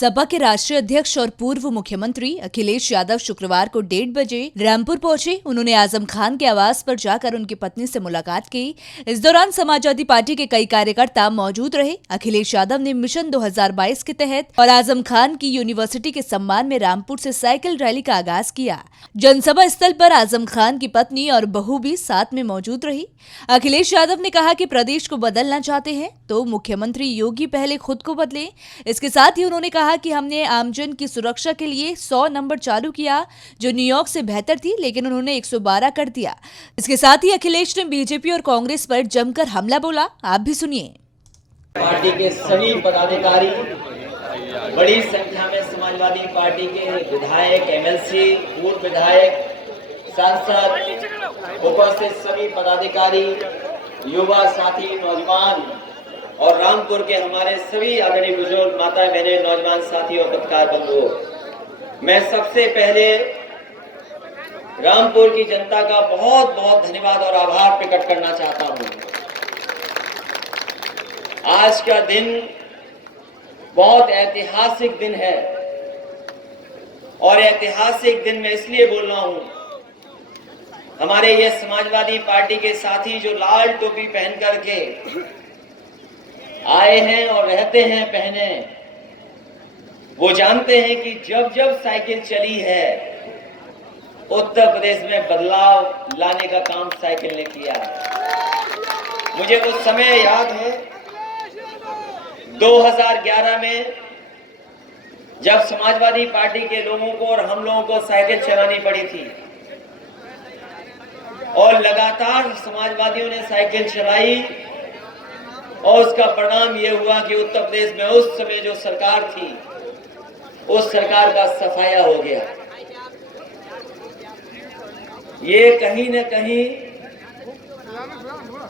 सपा के राष्ट्रीय अध्यक्ष और पूर्व मुख्यमंत्री अखिलेश यादव शुक्रवार को 1:30 बजे रामपुर पहुंचे। उन्होंने आजम खान के आवास पर जाकर उनकी पत्नी से मुलाकात की। इस दौरान समाजवादी पार्टी के कई कार्यकर्ता मौजूद रहे। अखिलेश यादव ने मिशन 2022 के तहत और आजम खान की यूनिवर्सिटी के सम्मान में रामपुर से साइकिल रैली का आगाज किया। जनसभा स्थल पर आजम खान की पत्नी और बहू भी साथ में मौजूद रही। अखिलेश यादव ने कहा कि प्रदेश को बदलना चाहते हैं तो मुख्यमंत्री योगी पहले खुद को बदले। इसके साथ ही उन्होंने कहा कि हमने आमजन की सुरक्षा के लिए 100 नंबर चालू किया जो न्यूयॉर्क से बेहतर थी, लेकिन उन्होंने 112 कर दिया। इसके साथ ही अखिलेश ने बीजेपी और कांग्रेस पर जमकर हमला बोला। आप भी सुनिए। पार्टी के सभी पदाधिकारी, बड़ी संख्या में समाजवादी पार्टी के विधायक, एमएलसी, पूर्व विधायक, सांसद, उपस्थित सभी पदाधिकारी, युवा साथी, नौजवान और रामपुर के हमारे सभी आदरणीय बुजुर्ग, माता बहने, नौजवान साथी और पत्रकार बंधुओं, मैं सबसे पहले रामपुर की जनता का बहुत बहुत धन्यवाद और आभार प्रकट करना चाहता हूं। आज का दिन बहुत ऐतिहासिक दिन है और ऐतिहासिक दिन में इसलिए बोल रहा हूं, हमारे ये समाजवादी पार्टी के साथी जो लाल टोपी पहन करके आए हैं और रहते हैं पहने, वो जानते हैं कि जब जब साइकिल चली है उत्तर प्रदेश में बदलाव लाने का काम साइकिल ने किया है। मुझे वो समय याद है 2011 में जब समाजवादी पार्टी के लोगों को और हम लोगों को साइकिल चलानी पड़ी थी और लगातार समाजवादियों ने साइकिल चलाई और उसका परिणाम यह हुआ कि उत्तर प्रदेश में उस समय जो सरकार थी उस सरकार का सफाया हो गया। ये कहीं न कहीं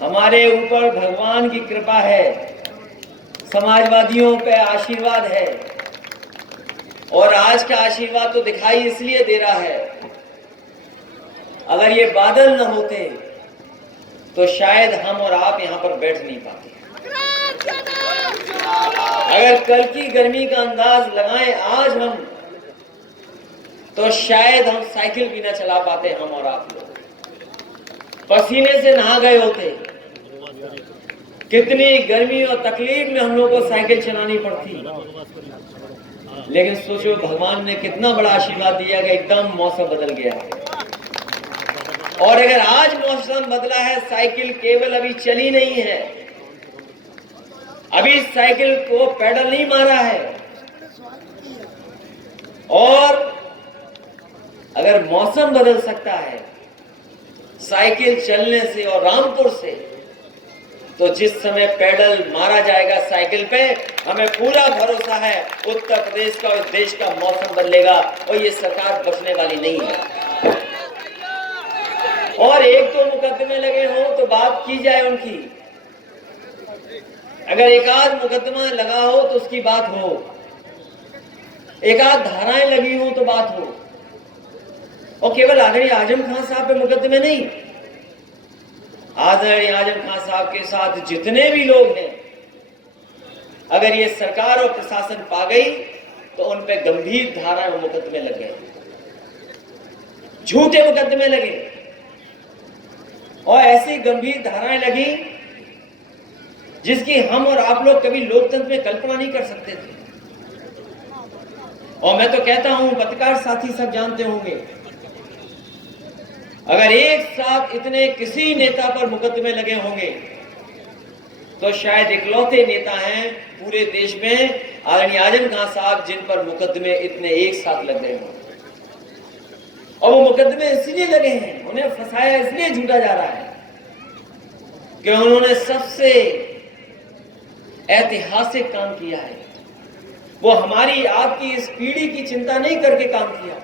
हमारे ऊपर भगवान की कृपा है, समाजवादियों पे आशीर्वाद है और आज का आशीर्वाद तो दिखाई इसलिए दे रहा है, अगर ये बादल न होते तो शायद हम और आप यहां पर बैठ नहीं पाते। अगर कल की गर्मी का अंदाज लगाएं आज हम, तो शायद हम साइकिल भी ना चला पाते। हम और आप लोग पसीने से नहा गए होते। कितनी गर्मी और तकलीफ में हम लोग को साइकिल चलानी पड़ती, लेकिन सोचो भगवान ने कितना बड़ा आशीर्वाद दिया कि एकदम मौसम बदल गया है। और अगर आज मौसम बदला है, साइकिल केवल अभी चली नहीं है, अभी साइकिल को पैडल नहीं मारा है, और अगर मौसम बदल सकता है साइकिल चलने से और रामपुर से, तो जिस समय पैडल मारा जाएगा साइकिल पे, हमें पूरा भरोसा है उत्तर प्रदेश का और देश का मौसम बदलेगा और ये सरकार बचने वाली नहीं है। और एक दो मुकदमे लगे हों तो बात की जाए उनकी, अगर एक आध मुकदमा लगा हो तो उसकी बात हो, एक आध धाराएं लगी हो तो बात हो, और केवल आदरणीय आजम खान साहब पे मुकदमे नहीं, आदरणीय आजम खान साहब के साथ जितने भी लोग हैं, अगर ये सरकार और प्रशासन पा गई तो उन पे गंभीर धाराएं और मुकदमे लगे, झूठे मुकदमे लगे और ऐसी गंभीर धाराएं लगी जिसकी हम और आप लोग कभी लोकतंत्र में कल्पना नहीं कर सकते थे। और मैं तो कहता हूं, पत्रकार साथी सब जानते होंगे, अगर एक साथ इतने किसी नेता पर मुकदमे लगे होंगे तो शायद इकलौते नेता हैं पूरे देश में आदरणीय आजम खान साहब जिन पर मुकदमे इतने एक साथ लग रहे हों। और वो मुकदमे इसलिए लगे हैं, उन्हें फंसाया इसलिए झूठा जा रहा है कि उन्होंने सबसे ऐतिहासिक काम किया है। वो हमारी आपकी इस पीढ़ी की चिंता नहीं करके काम किया,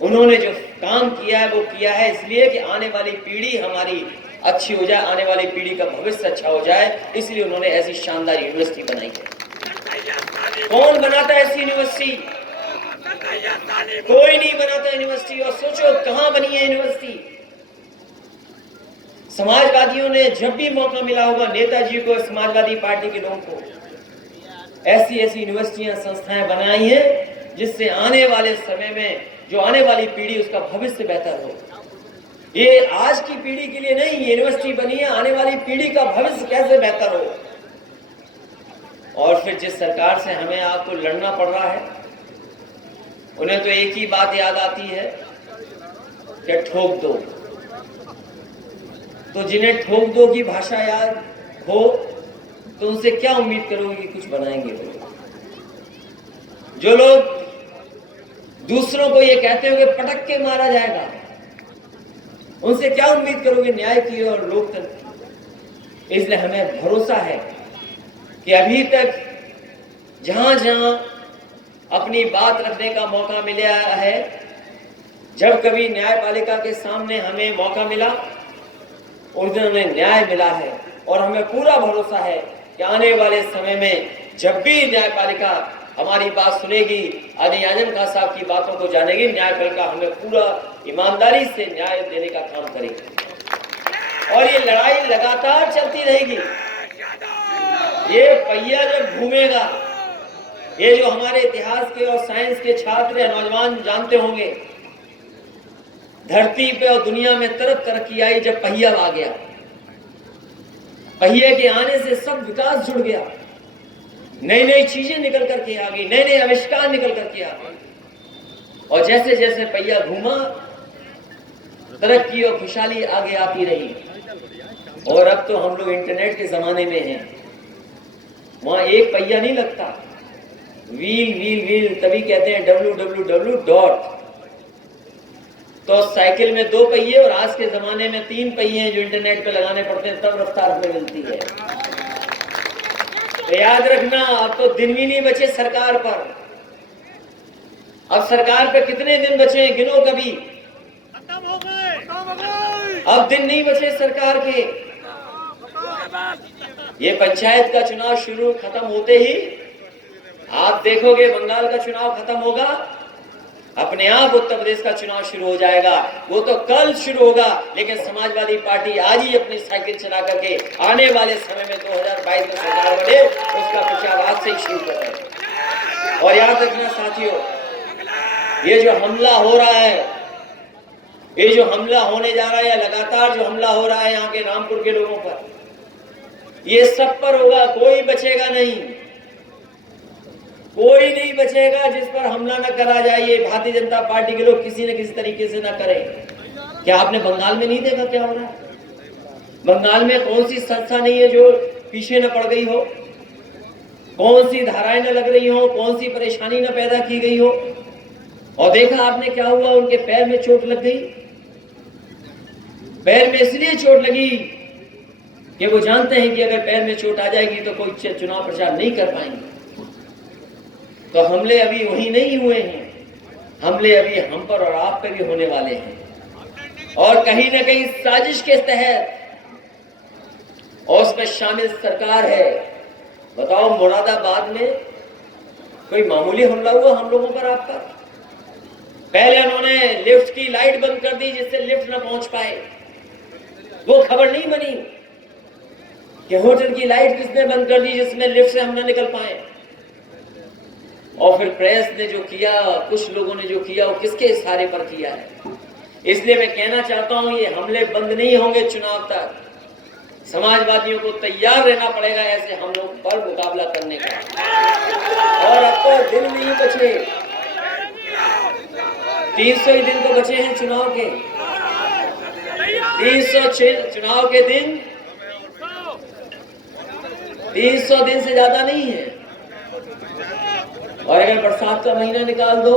उन्होंने जो काम किया है वो किया है इसलिए कि आने वाली पीढ़ी हमारी अच्छी हो जाए, आने वाली पीढ़ी का भविष्य अच्छा हो जाए, इसलिए उन्होंने ऐसी शानदार यूनिवर्सिटी बनाई है। कौन बनाता है ऐसी यूनिवर्सिटी? कोई नहीं बनाता यूनिवर्सिटी। और सोचो कहां बनी है यूनिवर्सिटी। समाजवादियों ने जब भी मौका मिला होगा नेताजी को, समाजवादी पार्टी के लोगों को, ऐसी ऐसी यूनिवर्सिटियां, संस्थाएं बनाई हैं जिससे आने वाले समय में जो आने वाली पीढ़ी, उसका भविष्य बेहतर हो। ये आज की पीढ़ी के लिए नहीं, ये यूनिवर्सिटी बनी है आने वाली पीढ़ी का भविष्य कैसे बेहतर हो। और फिर जिस सरकार से हमें आपको लड़ना पड़ रहा है, उन्हें तो एक ही बात याद आती है कि ठोक दो। तो जिन्हें ठोक दो की भाषा याद हो तो उनसे क्या उम्मीद करोगे कि कुछ बनाएंगे वो। जो लोग दूसरों को ये कहते हुए पटक के मारा जाएगा, उनसे क्या उम्मीद करोगे न्याय की और लोकतंत्र की। इसलिए हमें भरोसा है कि अभी तक जहां जहां अपनी बात रखने का मौका मिला है, जब कभी न्यायपालिका के सामने हमें मौका मिला, उस दिन हमें न्याय मिला है। और हमें पूरा भरोसा है कि आने वाले समय में जब भी न्यायपालिका हमारी बात सुनेगी, आदरणीय आजम खान साहब की बातों को जानेगी, न्यायपालिका हमें पूरा ईमानदारी से न्याय देने का काम करेगी। और ये लड़ाई लगातार चलती रहेगी। ये पहिया जब घूमेगा, ये जो हमारे इतिहास के और साइंस के छात्र या नौजवान जानते होंगे, धरती पे और दुनिया में तरफ तरक्की आई जब पहिया आ गया। पहिए के आने से सब विकास जुड़ गया, नई नई चीजें निकल करके आ गई, नए नए आविष्कार निकल करके आ गए। और जैसे जैसे पहिया घूमा, तरक्की और खुशहाली आगे आती रही। और अब तो हम लोग इंटरनेट के जमाने में हैं, वहां एक पहिया नहीं लगता, व्हील व्हील व्हील, तभी कहते हैं www. तो साइकिल में 2 पहिए और आज के जमाने में 3 पहिए हैं जो इंटरनेट पे लगाने पड़ते हैं, तब रफ्तार हमें मिलती है। तो याद रखना, अब तो दिन भी नहीं बचे सरकार पर। अब सरकार पे कितने दिन बचे हैं, गिनो कभी। अब दिन नहीं बचे सरकार के। ये पंचायत का चुनाव शुरू खत्म होते ही आप देखोगे बंगाल का चुनाव खत्म होगा, अपने आप उत्तर प्रदेश का चुनाव शुरू हो जाएगा। वो तो कल शुरू होगा, लेकिन समाजवादी पार्टी आज ही अपनी साइकिल चला करके आने वाले समय में 2022 में सरकार बने, उसका प्रचार आज से ही शुरू कर रहे हैं। और याद रखना साथियों, ये जो हमला हो रहा है, ये जो हमला होने जा रहा है, लगातार जो हमला हो रहा है यहाँ के रामपुर के लोगों पर, ये सब पर होगा, कोई बचेगा नहीं, कोई नहीं बचेगा जिस पर हमला न करा जाए। ये भारतीय जनता पार्टी के लोग किसी न किसी तरीके से न करें। क्या आपने बंगाल में नहीं देखा क्या हो रहा है? बंगाल में कौन सी संस्था नहीं है जो पीछे न पड़ गई हो, कौन सी धाराएं न लग रही हो, कौन सी परेशानी न पैदा की गई हो। और देखा आपने क्या हुआ, उनके पैर में चोट लग गई। पैर में इसलिए चोट लगी कि वो जानते हैं कि अगर पैर में चोट आ जाएगी तो कोई चुनाव प्रचार नहीं कर पाएंगे। तो हमले अभी वही नहीं हुए हैं, हमले अभी हम पर और आप पे भी होने वाले हैं। और कहीं ना कहीं साजिश के तहत, और उसमें शामिल सरकार है। बताओ, मुरादाबाद में कोई मामूली हमला हुआ हम लोगों पर, आप पर? पहले उन्होंने लिफ्ट की लाइट बंद कर दी जिससे लिफ्ट न पहुंच पाए। वो खबर नहीं बनी कि होटल की लाइट किसने बंद कर दी जिसमें लिफ्ट से हम न निकल पाए। और फिर प्रेस ने जो किया, कुछ लोगों ने जो किया, वो किसके इशारे पर किया है। इसलिए मैं कहना चाहता हूं, ये हमले बंद नहीं होंगे चुनाव तक। समाजवादियों को तैयार रहना पड़ेगा ऐसे हमलों पर मुकाबला करने का। और अब तो दिन नहीं बचे, 300 ही दिन तो बचे हैं चुनाव के। 306 चुनाव के दिन, 300 दिन से ज्यादा नहीं है। और अगर बरसात का महीना निकाल दो,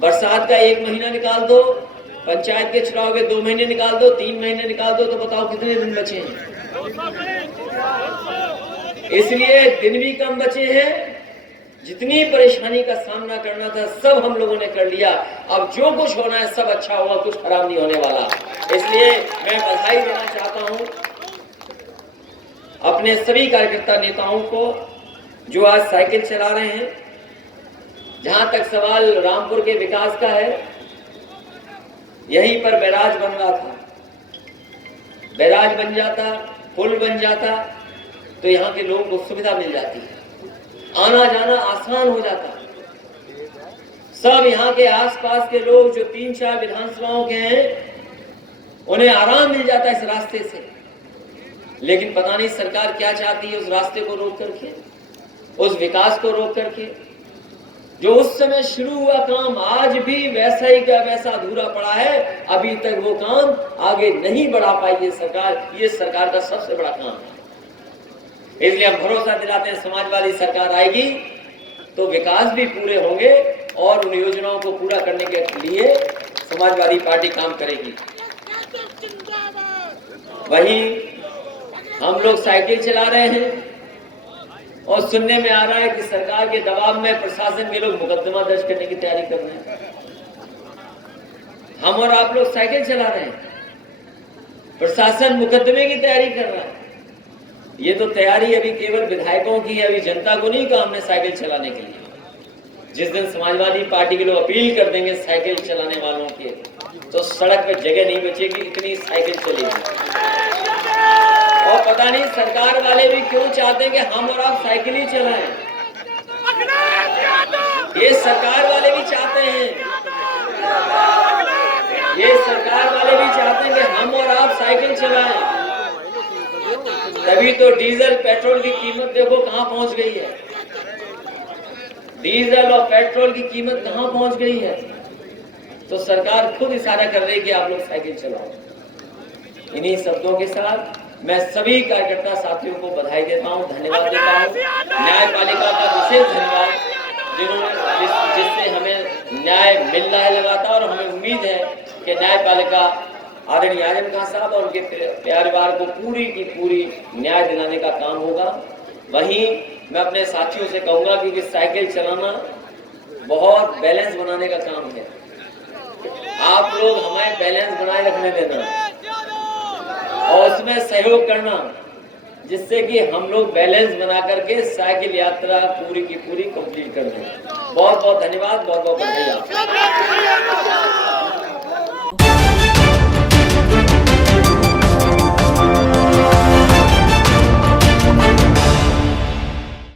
बरसात का 1 महीना निकाल दो, पंचायत के चुनाव के 2 महीने निकाल दो, 3 महीने निकाल दो, तो बताओ कितने दिन बचे हैं। इसलिए दिन भी कम बचे हैं। जितनी परेशानी का सामना करना था सब हम लोगों ने कर लिया। अब जो कुछ होना है सब अच्छा होगा, कुछ खराब नहीं होने वाला। इसलिए मैं बधाई देना चाहता हूं अपने सभी कार्यकर्ता नेताओं को जो आज साइकिल चला रहे हैं। जहां तक सवाल रामपुर के विकास का है, यहीं पर बैराज बन रहा था। बैराज बन जाता, पुल बन जाता, तो यहाँ के लोगों को सुविधा मिल जाती है, आना जाना आसान हो जाता है। सब यहाँ के आसपास के लोग जो 3-4 विधानसभाओं के हैं, उन्हें आराम मिल जाता है इस रास्ते से। लेकिन पता नहीं सरकार क्या चाहती है उस रास्ते को रोक करके, उस विकास को रोक करके। जो उस समय शुरू हुआ काम आज भी वैसा ही का वैसा अधूरा पड़ा है, अभी तक वो काम आगे नहीं बढ़ा पाई है सरकार। ये सरकार का सबसे बड़ा काम है। इसलिए हम भरोसा दिलाते हैं समाजवादी सरकार आएगी तो विकास भी पूरे होंगे और उन योजनाओं को पूरा करने के लिए समाजवादी पार्टी काम करेगी। वहीं हम लोग साइकिल चला रहे हैं और सुनने में आ रहा है कि सरकार के दबाव में प्रशासन के लोग मुकदमा दर्ज करने की तैयारी कर रहे हैं। हम और आप लोग साइकिल चला रहे हैं, प्रशासन मुकदमे की तैयारी कर रहा है। ये तो तैयारी अभी केवल विधायकों की है, अभी जनता को नहीं कहा हमने साइकिल चलाने के लिए। जिस दिन समाजवादी पार्टी के लोग अपील कर देंगे साइकिल चलाने वालों के, तो सड़क पे जगह नहीं बचेगी, इतनी साइकिल चलेगी। और पता नहीं सरकार वाले भी क्यों चाहते हैं कि हम और आप साइकिल ही चलाएं। ये सरकार वाले भी चाहते हैं, ये सरकार वाले भी चाहते हैं कि हम और आप साइकिल चलाएं। तभी तो डीजल पेट्रोल की कीमत देखो कहां पहुंच गई है। डीजल और पेट्रोल की कीमत कहां पहुंच गई है। तो सरकार खुद इशारा कर रही है कि आप लोग साइकिल चलाओ। इन्हीं शब्दों के साथ मैं सभी कार्यकर्ता साथियों को बधाई देता हूं, धन्यवाद देता हूं। न्यायपालिका का विशेष धन्यवाद, जिससे हमें न्याय मिल रहा है लगातार, और हमें उम्मीद है कि न्यायपालिका आदरणीय आजम खान साहब और उनके परिवार को पूरी की पूरी न्याय दिलाने का काम होगा। वहीं मैं अपने साथियों से कहूंगा क्योंकि साइकिल चलाना बहुत बैलेंस बनाने का काम है, आप लोग हमें बैलेंस बनाए रखने देना और उसमें सहयोग करना, जिससे कि हम लोग बैलेंस बना करके साइकिल यात्रा पूरी की पूरी कंप्लीट कर दें। बहुत बहुत धन्यवाद, बहुत बहुत बधाई।